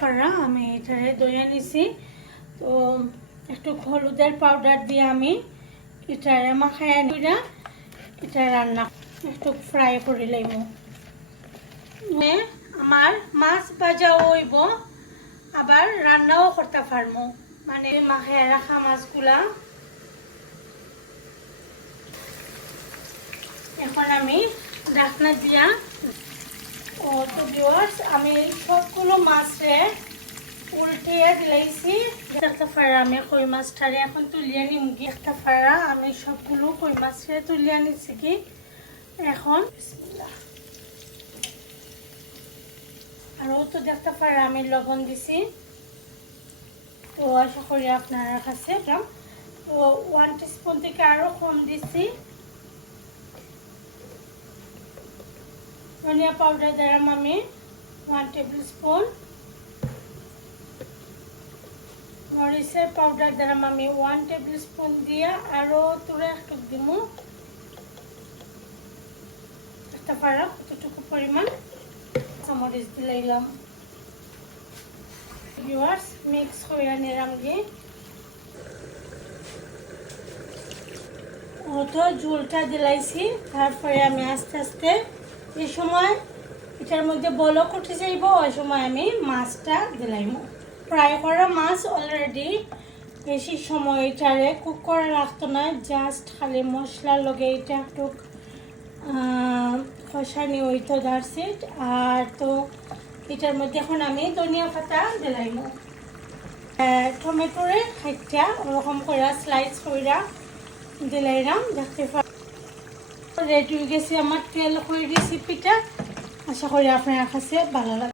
ফাড়া আমি এটারে দইয়া নিছি তো একটু হলুদের পাউডার দিয়ে আমি এটারে মাখায় নিরা এটা রান্না, একটু ফ্রাই করে লাইব আমার মাছ ভাজা হইব, আবার রান্নাও করতে পারব। মানে মাখায় রাখা মাছগুলা। এখন আমি ঢাকনা দিয়া তো ভিউয়ার্স আমি সবগুলো মাছে উল্টিয়ে দিলাইছি। একটা ফাড়া আমি কই মাছটারে এখন তুলিয়ে নিম কি? একটা ফাড়া আমি সবগুলো কই মাছে তুলিয়ে নিছি এখন। আরও তো দেখতে পারে আমি লবণ দিছি। তো আশা করি আপনারা কাছে তো ওয়ান টিস্পুন থেকে আরও কম দিছি। ধনিয়া পাউডার দিলাম আমি ওয়ান টেবিল স্পুন মরিচের পাউডার দিলাম আমি ওয়ান টেবিল স্পুন দিয়ে আরও তুলে একটু দিব একটা পারা কতটুকু পরিমাণ মরিচ দিলাম ভিউয়ার্স মিক্স করে নিলাম গিয়ে। অতো ঝোলটা দিলাইছি, তারপরে আমি আস্তে আস্তে এই সময় এটার মধ্যে বলক উঠে যাইব, ওই সময় আমি মাছটা দিলাইম। ফ্রাই করা মাছ অলরেডি বেশি সময় এটারে কুক করা রাখতো না জাস্ট খালি মশলার লগে এটা একটু কষানি হইতো দারসিট আর তো এটার মধ্যে এখন আমি ধনিয়া পাতা দিলাইম। টমেটোরে খাইটা ওরকম করে স্লাইস কইরা দিলাইরাম দেখতে পা রেডি হয়ে গেছে আমার তেল হয়ে গেছে পিঠা। আশা করি আপনার কাছে ভালো লাগে